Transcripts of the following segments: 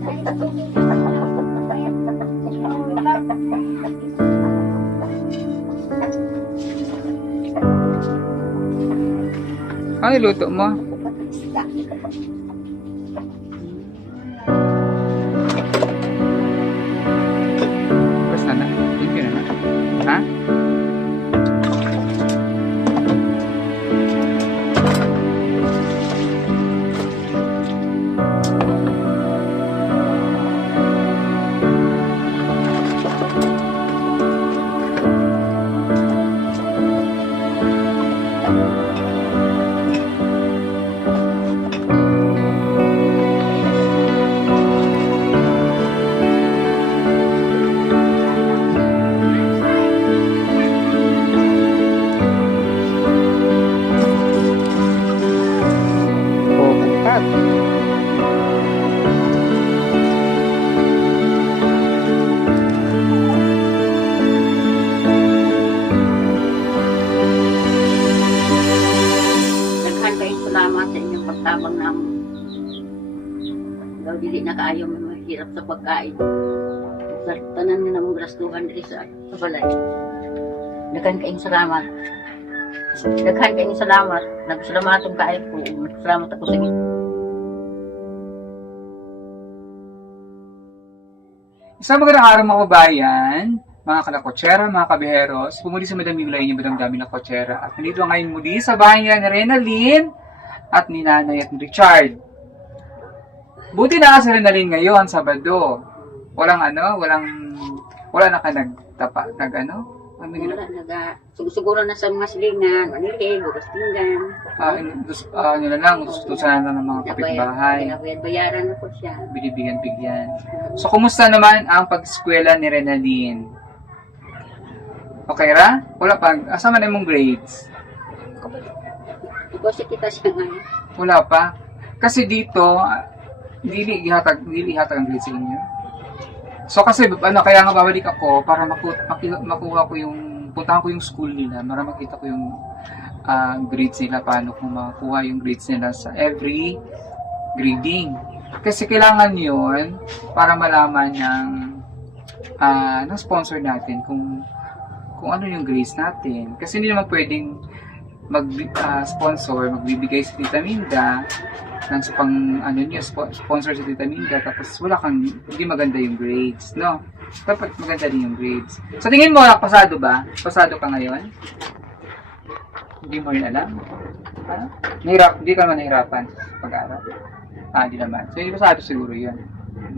Ano luto mo? Basta na. Thank you naman. Ha? Pagtabang namin. Daw dili na kaayo may mahirap sa pagkain. Sa tanan nga namang grastuhan diri sa balay. Daghan kayong salamat. Daghan kayong salamat. Nagsalamaton kaayo ko. Salamat ako sa inyo. Isang magandang araw mga kabayan, mga kalakotsera, mga kabiheros. Pumuli sa Madam Yulay niyo, Madam Dami na Kotsera. At nandito ngayon muli sa bahay ni Renalyn at ni Nanay at ni Richard. Buti na si Renalyn ngayon, Sabado. Wala na ka nagtapa, Siguro na sa mga silingan, manilig, gugastingan. Yun na lang, utusan na ng mga kapitbahay. Bayaran na po siya. Binibigyan. So, kumusta naman ang pag-eskwela ni Renalyn? Okay ra? Wala pa. Asa man imong grades? Kasi kita siya ngayon. Wala pa. Kasi dito, dili ihatag ang grades sa inyo. So kasi kaya nga babalik ako para makuha ko yung puntahan ko yung school nila para makita ko yung grades nila, paano ko makuha yung grades nila sa every grading. Kasi kailangan yun para malaman ng sponsor natin kung ano yung grades natin. Kasi hindi naman pwedeng sponsor, magbibigay sa Tita Minda ng sponsor sa Tita Minda, tapos hindi maganda yung grades, no? Dapat maganda din yung grades. Sa tingin mo, pasado ba? Pasado ka ngayon? Hindi mo rin alam? Hindi ka naman nahirapan sa pag-aaral? Hindi naman. So, hindi pasado siguro yun.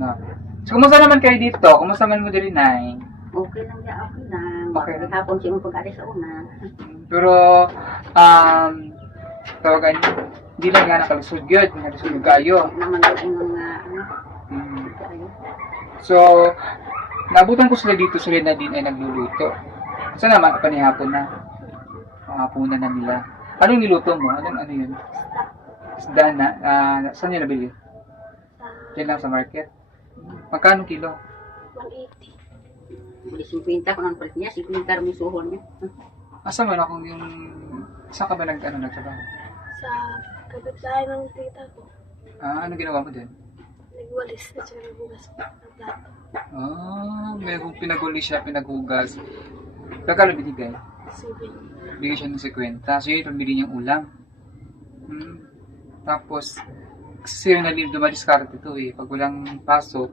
No? So, kumusta naman kayo dito? Kumusta man mo din, Nay? Okay lang. Okay. Hapon siya mong pag-alis sa una. Pero, tawagan niyo, hindi lang nga nakalusod yun, nakalusod kayo. Naman yung mga, So, nabutan ko sila dito, sila na din ay nagluluto. Sana naman, panihapon na. Hapunan na nila. Anong niluto mo? Ano yun? Isda na. Saan nyo nabili? Diyan lang sa market. Magkano kilo? 180. Bili 50 kung ang palit niya, 50 rin yung suhon niya. Asa man akong yung... Saan ka ba nagtrabaho? Sa kapitbahay ng tita ko. Ano ginawa mo din? Nagwalis at saka naghugas ng plato. May pinaguli siya, pinaghugas. Kagano binigay? 7. Bigay siya ng 50. So yun, pambili niyang ulam. Tapos, kasi yung nalim, dumadiskarte ito eh. Pag walang pasok,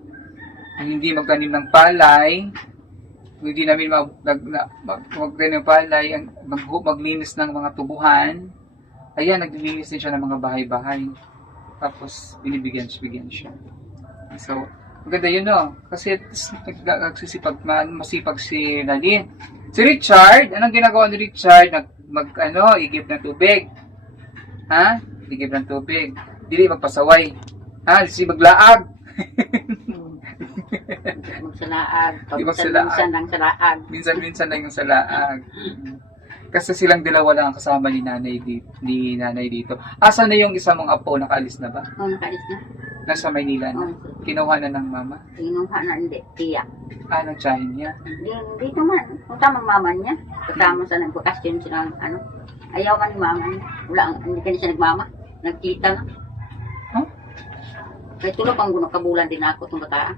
hindi magtanim ng palay, hindi namin magtanim ng palay, maglinis ng mga tubuhan. Ayan, naglilinis din siya ng mga bahay-bahay. Tapos, bigyan siya. So, maganda yun, no? Kasi, masipag si Nadine. Si Richard, anong ginagawa ni Richard? Igib ng tubig. Igib ng tubig. Dili magpasaway. Maglaag. Magsalaag. Minsan lang salaag. Minsan lang yung salaag. Kasi silang dalawa lang ang kasama ni nanay dito. Asa na yung isa mong apo? Nakaalis na ba? Oo, nakaalis na. Nasa Maynila na? Kinuha na ng mama? Kinuha na, hindi. Tiyak. Anong tsahin niya? Dito man. Kung tamang mama niya. Kasama sa nagbakasyon silang ayaw man ni mama niya. Hindi ka na siya nagmama. Nagkita na. Kaya tulog ang kabulan din ako itong bata.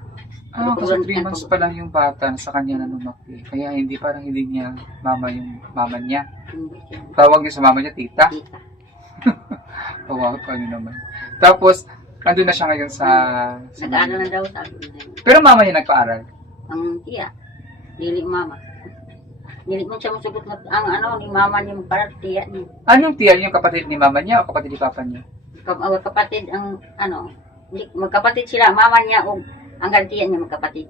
Kasi 3 months pa lang yung bata sa kanya na lumaki. Kaya hindi niya mama yung mama niya. Hindi siya. Tawag niya sa mama niya, tita. Tita. Tawa ko naman. Tapos, andun na siya ngayon sa Nag-ano na daw sabi niya. Pero mama niya nagpaaral. Ang tiya. Dili mama. Dili mo siya masugot na ang ano ni mama niya para tiya niya. Anong tiyan yung kapatid ni mama niya o kapatid ni papa niya? Kapatid ang ano. Magkapatid sila. Mama niya o ang tiya niya magkapatid.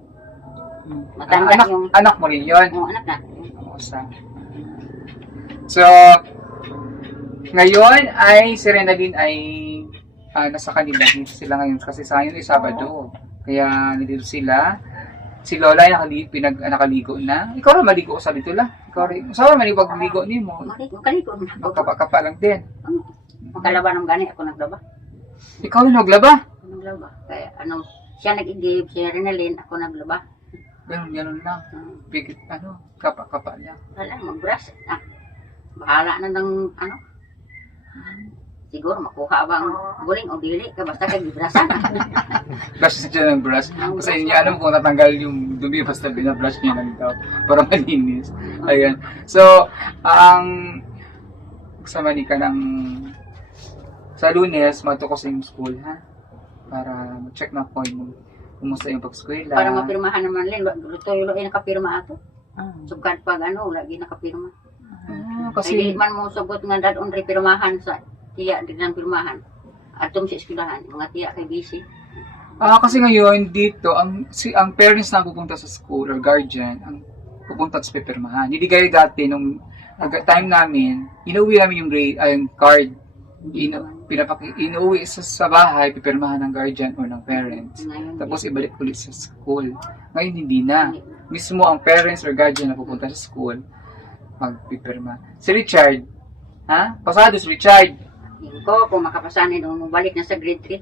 Matanda yung... Anak mo rin yun? Oo, anak na. So, ngayon ay si Renalyn ay nasa kanila dito sila ngayon kasi sa ngayon ay Sabado. Kaya nandito sila. Si Lola ay nakaligo na. Ikaw rin maligo sa dito la. Ikaw rin. Saan rin maligo niyo mo? Makaligo na. Magkapa lang din. Magkalaba ng gani. Ako naglaba. Ikaw rin naglaba? Ako naglaba. Kaya ano, siya nag-igib, si Renalyn, ako naglaba. Ganun lang. Bigit, kapa niya. Wala, mag-brush. Bahala na ng ano. Siguro makuha ba ang guling o dili ka basta kay gibrasan. Brush siya ng brush. Kasi hindi alam kung natanggal yung dumi basta binabrush niya lang daw para malinis. Ayan. So, ang kasama ni ka ng sa Lunes, magtuko sa yung school, ha? Para mag-check na po yung kumusta yung pag-eskwela. Para mapirmahan naman rin. Luto yung ay nakapirma ato. Sugkad pag ano, lagi nakapirma. Kasi Kasi, man mo sugot nga dadon rin pirmahan sa tiya din ang pirmahan. Atom sa eskwelahan, mga tiya kay busy. kasi ngayon dito, ang parents na pupunta sa school or guardian, ang pupunta sa pipirmahan. Hindi gaya dati nung time namin, inuwi namin yung card. Inuwi sa bahay, pipirmahan ng guardian o ng parents. Ngayon, Tapos ibalik ulit sa school. Ngayon hindi na. Mismo ang parents or guardian na pupunta sa school, magpipirma. Si Richard, ha? Pasado si Richard. ko, kung makapasanin o balik na sa grade 3.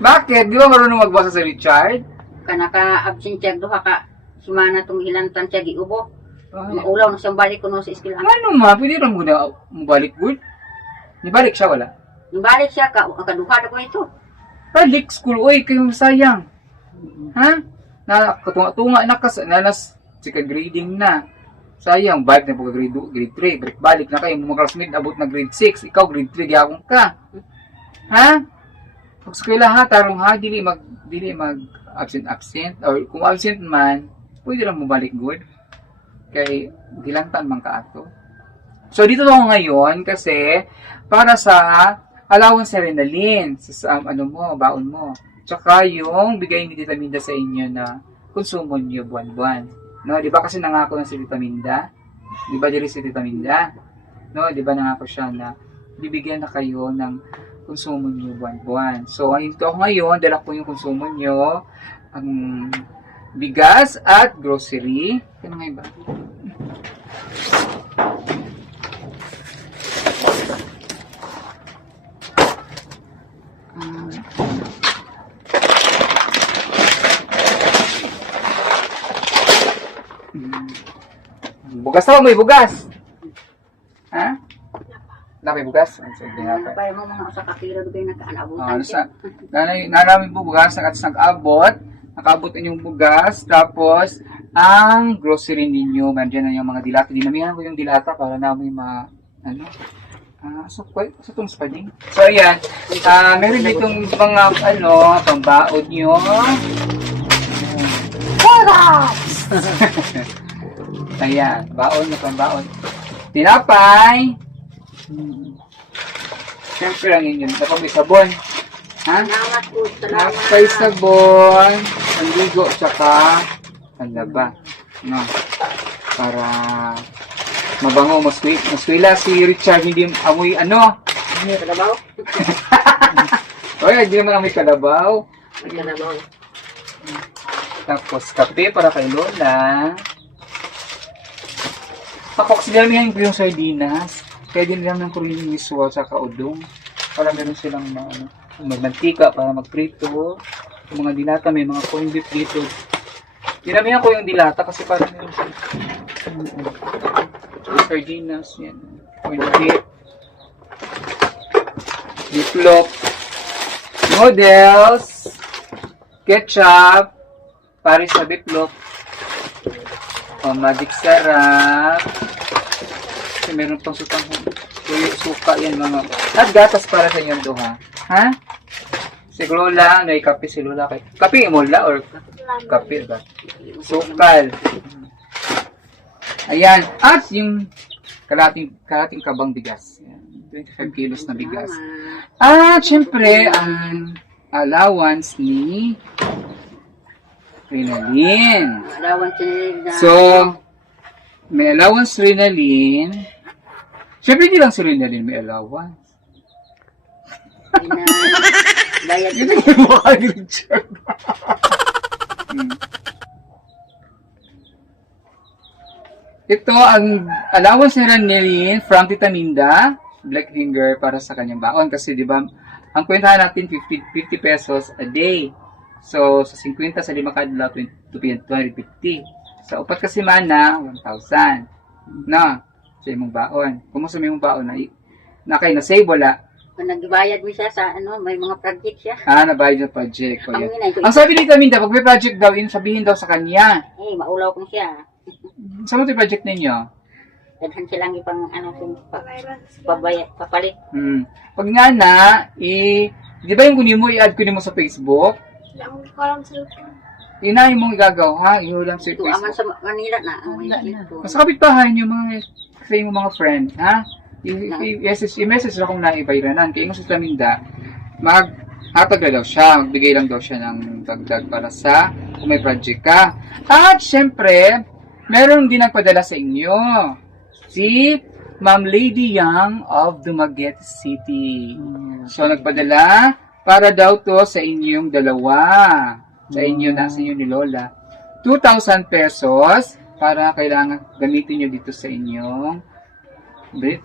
Bakit? Di ba marunong magbasa si Richard? Naka-absent siya, duha ka sumana itong ilantan siya, giubo. Maulaw na siyang balik ko no sa eskwelahan. Ano ma? Pwede rin muna mabalik good? Nibalik siya wala? Nung balik siya, kaduha na ko ito. Balik school, oy, kayong sayang. Ha? Katunga-tunga na nanas sika grading na. Sayang, balik na po grade 3. Balik na kayo, mga classmate, abot na grade 6. Ikaw, grade 3, gayakong ka. Ha? Pag eskwela ha, tarong ha, dili mag absent, or kung absent man, pwede lang mabalik good. Kay dilantan man ka ato. So dito ako ngayon kasi para sa allowance sa Renalyn, sa baon mo. Tsaka yung bigay ni Tita Minda sa inyo na konsumo niyo buwan-buwan. No, 'di ba kasi nangako na si Tita Minda? 'Di ba diri si Tita Minda? No, 'di ba nangako siya na bibigyan na kayo ng konsumo niyo buwan-buwan. So dito ako ngayon, dala ko yung konsumo niyo, ang bigas at grocery. Ano nga iba? Bugas na, may bugas. Ha? Na may bugas? Sige nga pa. Para mo mga sa kapira doon kayo nagkaanabutan Naraming po bugas, nag-abot. Nakabot yung bugas, tapos ang grocery ninyo, mandyan na yung mga dilata. Dinamihan ko yung dilata para namin sa itong spading. So, ayan. Meron ditong mga, pambaod nyo. Ayan, baon na pambaon. Tinapay. Siyempre lang yun. Tapos may sabon. Ha? Salamat po, salamat. Napay sabon, panligo, tsaka panlaba. No? Para mabango, maswila si Richard, hindi amoy May kalabaw? Oy, hindi naman amoy kalabaw. May kalabaw. Tapos kape para kay Lola. Pakoksilamin ko yung sardinas. Kaya din lang ng kuryeng miswa tsaka udong. Para meron silang magmantika para magprito. Yung mga dilata, may mga corned beef dito. Dinamihan ko yung dilata kasi para meron silang sardinas, yan. Corned beef. Beeflock. No, noodles, ketchup, para sa bitlog, magic sarap, kasi meron pang sutang suka yan mga, at gatas para sa inyong duha. Ha? Si Lola, ano kape si Lola? Kape mo la or kape ba? Sukal. Ayan. At yung kalating kabang bigas. Ayan. 25 kilos na bigas. At syempre, ang allowance ni Rinalyn. Alawan sila. So, may allowance Rinalyn. Syempre, hindi lang si Rinalyn may allowance. Bayad Hindi mo mukha ni Richard. Ito ang allowance ni Rinalyn from Tita Minda, Black Finger, para sa kanyang baon. Kasi di ba, ang kwentahan natin 50 pesos a day. So, sa 50 sa 5 kadlaw, 250. Sa upat kasi mana, 1,000. Na, sa imong baon. Kung sa imong baon, na kayo na-save, wala. Kung nagbayad mo siya sa may mga project siya. Nabayad na project ko yun. Ang inay ko, Ang sabi ni Minda, pag may project daw, sabihin daw sa kanya. maulaw ko siya. Saan mo ito yung project ninyo? Dadhan silang ipang papalit. Pag nga na, di ba yung kunin mo, i-add kunin mo sa Facebook? Ang ko lang sa loob. Inahin mong igagaw, ha? Ihulang sa Ito aman Facebook. sa Manila na. Ang ito. Mas kapit-bahay niyo mga friend, ha? I-message na kung naibayranan. Kaya yung sa Minda, maghatag na daw siya, magbigay lang daw siya ng dagdag para sa kung may project ka. At syempre, meron din nagpadala sa inyo. Si Ma'am Lady Yang of Dumaguete City. So, nagpadala para daw to sa inyong dalawa. Sa inyo ni Lola. 2,000 pesos para kailangan gamitin nyo dito sa inyong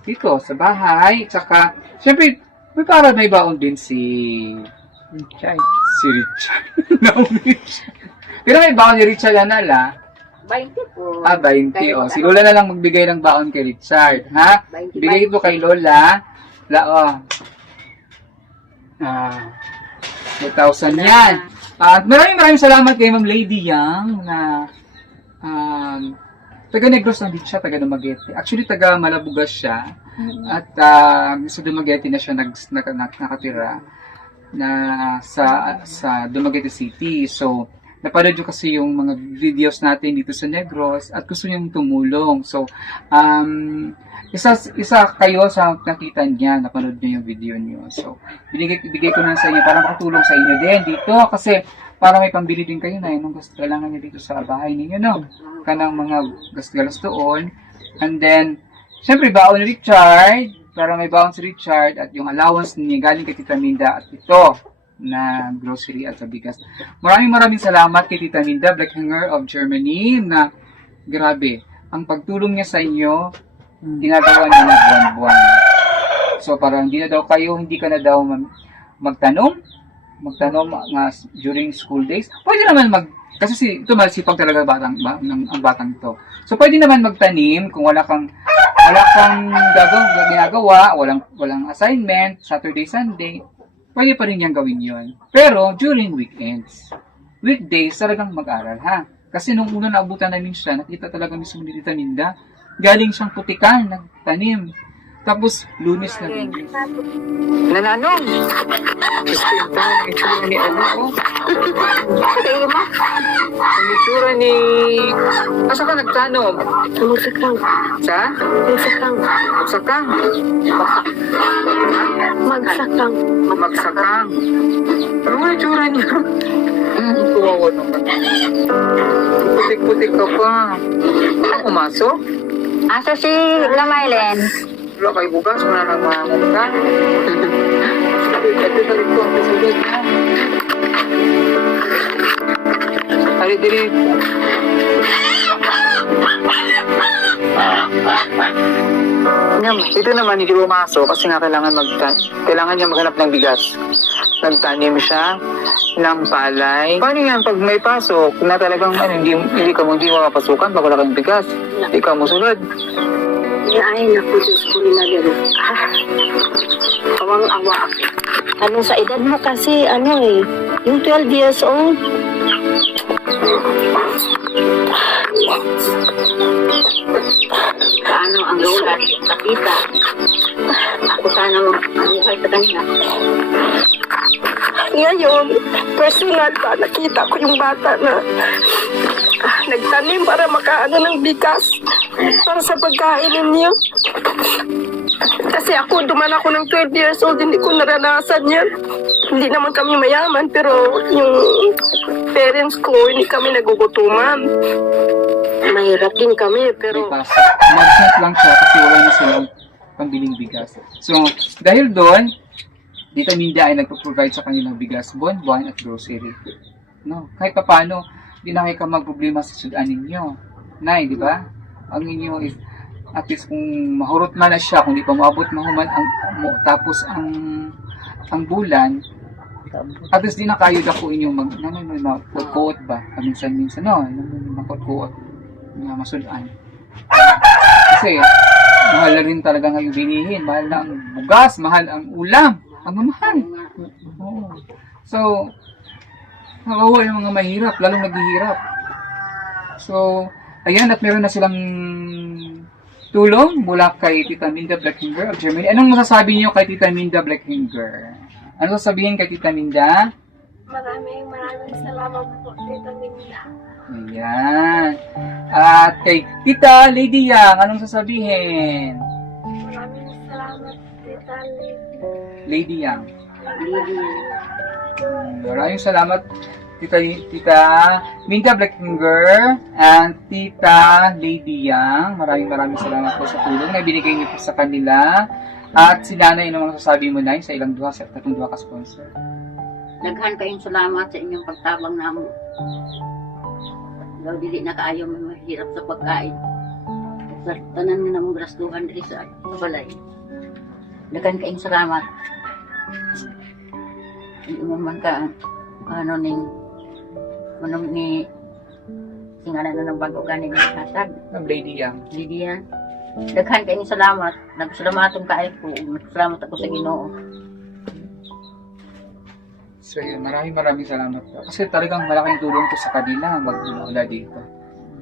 dito sa bahay. Tsaka, syempre, may para may baon din si Richard. Si Richard. Pero may baon ni Richard na 20 po. 20. Si Lola na lang magbigay ng baon kay Richard. Ha? 20. Bigay ito kay Lola. 2,000 yan. At maraming salamat kay Ma'am Lady Yang na taga Negros lang din siya, taga Dumaguete. Actually, taga Malabugas siya. At sa Dumaguete na siya nakatira na sa Dumaguete City. So, napanood nyo kasi yung mga videos natin dito sa Negros at gusto niyang tumulong. So, isa kayo sa nakita niya, napanood niyo yung video niyo. So, bigay ko na sa inyo para makatulong sa inyo din dito kasi para may pambili din kayo na yun ang gusto kailangan niyo dito sa bahay ninyo, no? Kanang mga gasto doon. And then, syempre, baon ni Richard, para may baon si Richard at yung allowance niya galing kay Tita Minda at ito na grocery at sa bigas. Maraming salamat kay Tita Minda, Black Hanger of Germany, na grabe, ang pagtulong niya sa inyo, ginagawa niya na buwan-buwan. So, parang hindi ka na daw magtanom during school days. Pwede naman kasi ito masipag talaga ang batang ito. So, pwede naman magtanim kung wala kang ginagawa, walang assignment, Saturday, Sunday, pwede pa rin niyang gawin yon. Pero, during weekends, weekdays, talagang mag-aral, ha? Kasi nung una naabutan namin siya, nakita talaga mismo ni Tita Minda, galing siyang putikan, nagtanim. Tapos, Lunes na rin. Nananong! Ang itsura ni ano, Ang itsura ni... Asa ka nagtanom? Magsakang. Sa? Magsakang. Magsakang? Magsakang. Magsakang. Ano nga itsura niya? Kawawa naman. Putik-putik ka pa. Ang umasok? Asa si Lamaylen? Wala kayo bukas, wala nang mamunta. Ito sa rin ko, ang kasulod na. Hari diri. Ito naman hindi pumasok kasi nga kailangan niya maghanap ng bigas. Nagtanim siya ng palay. Paano yan pag may pasok na talagang hindi mo mapasukan pag wala kang bigas? Ikaw mo sunod. Ay, naku, Diyos ko rin na gano'n. Awang-awa ako. Ano sa edad mo kasi, yung 12 years old. Paano ang lola sa tita? Ako sana mabuhay sa kanila. Ngayon, personal pa, nakita ko yung bata na nagtanim para makaano ng bigas para sa pagkain ninyo. Kasi ako, duman ako ng 12 years old, hindi ko naranasan yan. Hindi naman kami mayaman, pero yung parents ko, hindi kami nagugutuman. Mahirap din kami, pero... May pasok. Mag-set lang siya kasi wala na silang pambiling bigas. So, dahil doon, Tita Minda ay nagpo-provide sa kanilang bigas, buwan-buwan at grocery. No, kahit pa paano, hindi na kayo magproblema sa sudan ninyo. Nay, di ba? Ang inyo is, at least kung mahurot man na siya, kung di pa maabot mahuman tapos ang bulan, at least di na kayo dako inyong magkot ba? Minsan-minsan, no? Magkot na masudan. Kasi, mahal na rin talaga ngayong binihin. Mahal na ang bugas, mahal ang ulam. Ang mamahal. Oo. So, nakawa yung mga mahirap, lalong naghihirap. So, ayan, at meron na silang tulong mula kay Tita Minda Blackhinger of Germany. Anong masasabi niyo kay Tita Minda Blackhinger? Ano sasabihin kay Tita Minda? Maraming salamat po, Tita Minda. Ayan. At kay Tita Lady Yang, anong sasabihin? Maraming salamat, Tita Lady Yang. Lady. Maraming salamat, Tita Minda Blackhinger and Tita Lady Yang. Maraming salamat po sa tulong na binigay niyo po sa kanila. At si Nanay, ano mga sasabi mo, Nay, sa ilang tatong duha ka sponsor? Daghan kayong salamat sa inyong pagtabang namo. Daw dili na kaayo may mahirap sa pagkain. Sa tanan nga namong grastuhan diri sa balay. Daghan kayong salamat. Umuman ka ni singalan na ng bago ganin ni hasag. Ang Lady Yang. Lydia, daghan kayong salamat. Nagsalamaton ka ko. Salamat ako sa Ginoo. So yun, maraming salamat po. Kasi talagang malaking tulong to sa kanila mag-lola dito.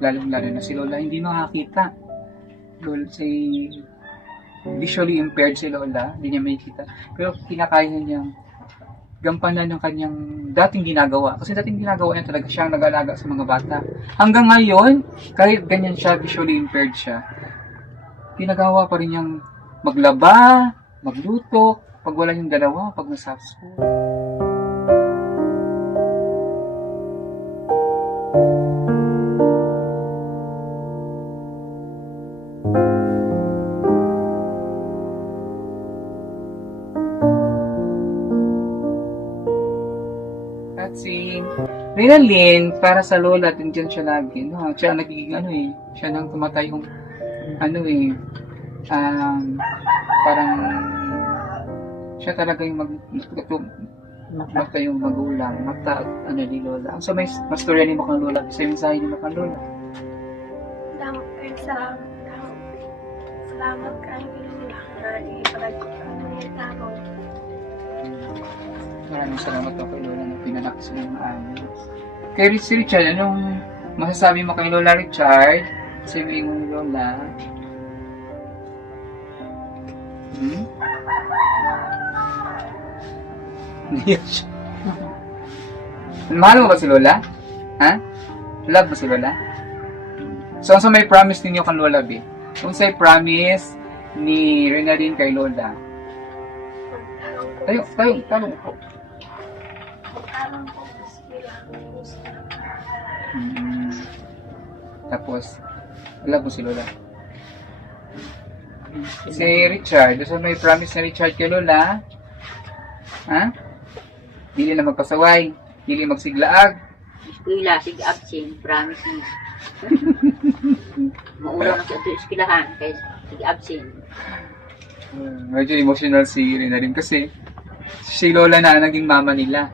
Lalong-lalo na si Lola hindi makakita. Si visually impaired si Lola, hindi niya makikita. Pero kinakaya niyang gampanan ng kanyang dating ginagawa. Kasi dating ginagawa niya talaga siyang nag-alaga sa mga bata. Hanggang ngayon, kahit ganyan siya, visually impaired siya, ginagawa pa rin niyang maglaba, magluto, pag wala yung dalawa, pag nasa school. At si Rinalyn, para sa Lola, dyan siya lagi. No? Siya ang nagiging siya nang tumatay yung parang siya talaga yung mata yung magulang, mata ni Lola. So may mastorya ni mo kang Lola, sa mensahe ni mo kang Lola. Salamat kayo Lola na ipalag ko sa mga tao. Maraming salamat po kay Lola na pinanak sila ng maayos. Kay Richard, anong masasabi mo kay Lola Richard? Sabi mo ni Lola. Yes. Mahal mo ba si Lola? Ha? Love mo si Lola? So, sa may promise ninyo kang Lola, B? Kung sa'y promise ni Renalyn kay Lola. Tayo po. Mag-aral ko sa bilang gusto. Tapos, love mo si Lola. Si Richard, so may promise na Richard kay Lola. Ha? Dili na magpasaway, dili magsiglaag. Eskwela, sig-absent, promise niya. Maulaw na sa ito eskwelahan, kaya sig-absent. Medyo emotional si Rinalyn kasi si Lola na ang naging mama nila.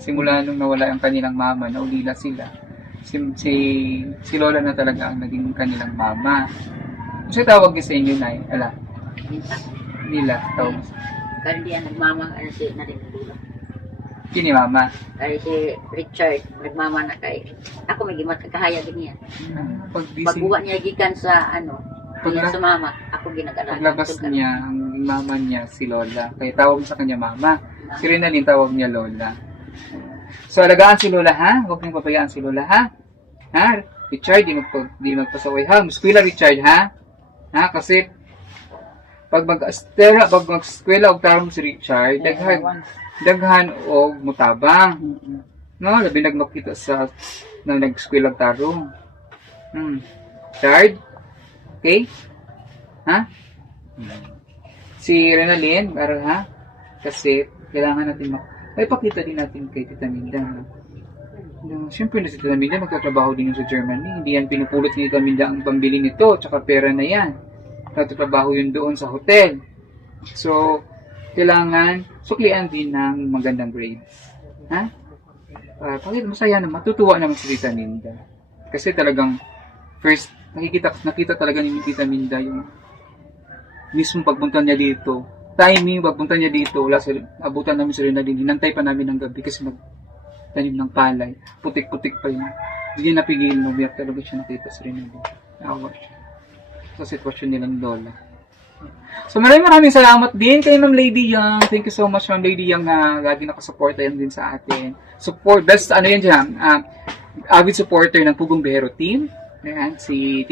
Simula nung nawala ang kanilang mama, naulila sila. Si Lola na talaga ang naging kanilang mama. Kasi tawag niya sa inyo, Nay? Ala? nila tawag. Kandi yan, nagmama, ano si, na rin nagula. Kini mama. Kaya si Richard, nagmama na kay, ako may gimat kakahaya din yan. Pag busy, Pagbuwa niya gikan sa, ano, Pagla- sa mama, ako ginag-alaga. paglabas niya, ang mama niya si Lola. Kaya tawag sa kanya mama. Si Renalyn tawag niya Lola. So, alagaan si Lola, ha? Huwag niyong pabayaan si Lola, ha? Ha? Richard, di magpasaway, ha? Muskwila, Richard, ha? Ha? Kasi, pag mag-eskwela og tarong si Richard, daghan og mutabang. No, labi nagmakita sa na nag-eskwela og tarong. Richard? Okay? Ha? Si Renalyn, ha? Kasi, kailangan natin ay pakita din natin kay Tita Minda. Siyempre na si Tita Minda, magtatrabaho din yun sa Germany. Hindi yan pinupulot ni Tita Minda ang pambili nito, tsaka pera na yan. Nagtatrabaho yun doon sa hotel. So, kailangan suklian din ng magandang grades. Ha? Pakita, masaya naman. Matutuwa naman si Tita Minda. Kasi talagang, first, nakita talaga ni Tita Minda yung mismo pagpunta niya dito. Timing, pagpunta niya dito, wala abutan namin sa Renalyn. Hinantay pa namin ng gabi kasi nagtanim ng palay. Putik-putik pa yun. Hindi niya napigil, umiyak talaga siya nakita sa Renalyn. Naawa siya sa sitwasyon nilang Lola. So maraming salamat din kay Ma'am Lady Young. Thank you so much, Ma'am Lady Young, na lagi nakasupport yan din sa atin. Best, ano yan dyan, avid supporter ng Pugong Behero team. Ayan, si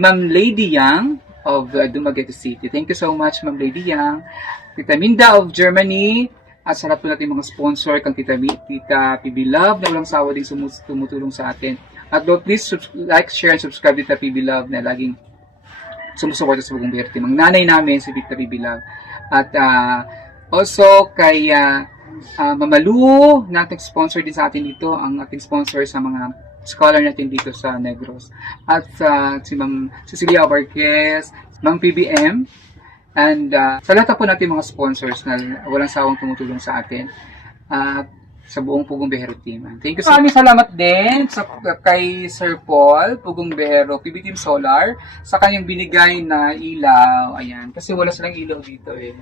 Ma'am Lady Young of Dumaguete City. Thank you so much, Ma'am Lady Young. Tita Minda of Germany. At sa lahat po natin mga sponsor, kang Tita PB Love, na walang sawa din tumutulong sa atin. At please like, share, and subscribe Tita PB Love na laging sumusuporta sa Pugong Behero team. Ang nanay namin, si Tita PB Love. At also kay Mamalu, na ating sponsor din sa atin dito, ang ating sponsor sa mga scholar natin dito sa Negros. At si Ma'am Cecilia Varquez, Ma'am PBM, and sa lahat po natin mga sponsors na walang sawang tumutulong sa atin at sa buong Pugong Behero team. Thank you so much. Maraming salamat din kay Sir Paul, Pugong Behero, PB Team Solar, sa kanyang binigay na ilaw. Ayan, kasi wala silang ilaw dito eh.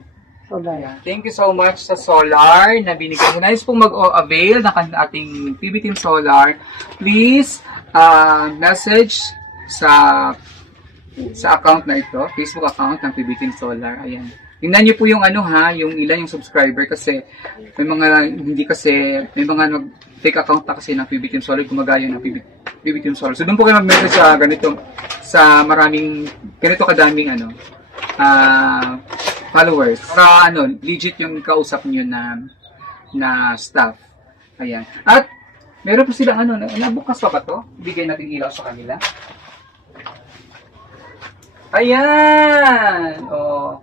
Ayan. Thank you so much sa solar na binigay mo. Nice pong mag-avail ng ating PB Team Solar. Please message sa account na ito, Facebook account ng PB Team Solar. Ayan. Tingnan niyo po yung yung ilan yung subscriber kasi may mga fake account na kasi ng PB Team Solar, gumagaya ng PB Team Solar. So doon po kayo mag-message sa sa maraming ganito kadaming followers. Para legit yung kausap niyo na staff. Ayan. At meron pa silang nabukas pa ba to? Bigay natin ilaw sa kanila. Ayan! Oh.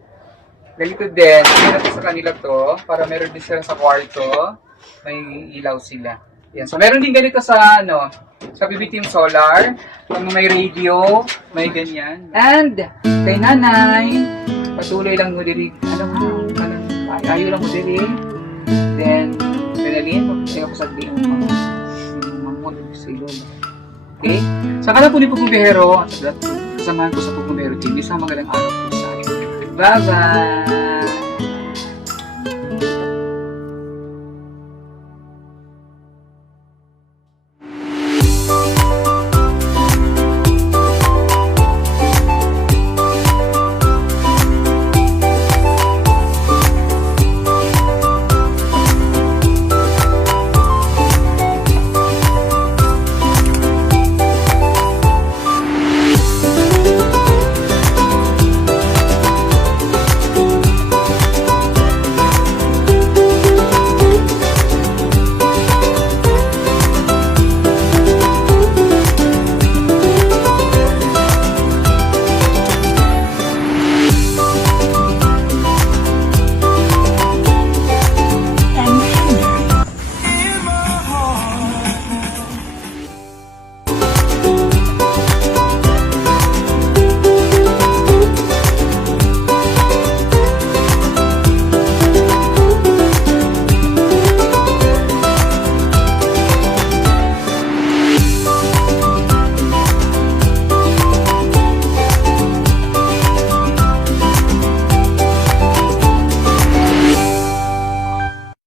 Ganito din. Bigay natin sa kanila to para meron din sila sa kwarto. May ilaw sila. Ayan. So meron din ganito sa sa PB Team Solar. May radio, may ganyan. And kay nanay, patuloy lang mo diri, ayaw lang mo diri. Then, Renalyn, ayaw ko sabihin mo mamon sa Lola. Okay? Sa kanan po ni Pugong Behero, kasamahan ko sa Pugong Behero team. Isang magandang araw po sa akin. Bye-bye!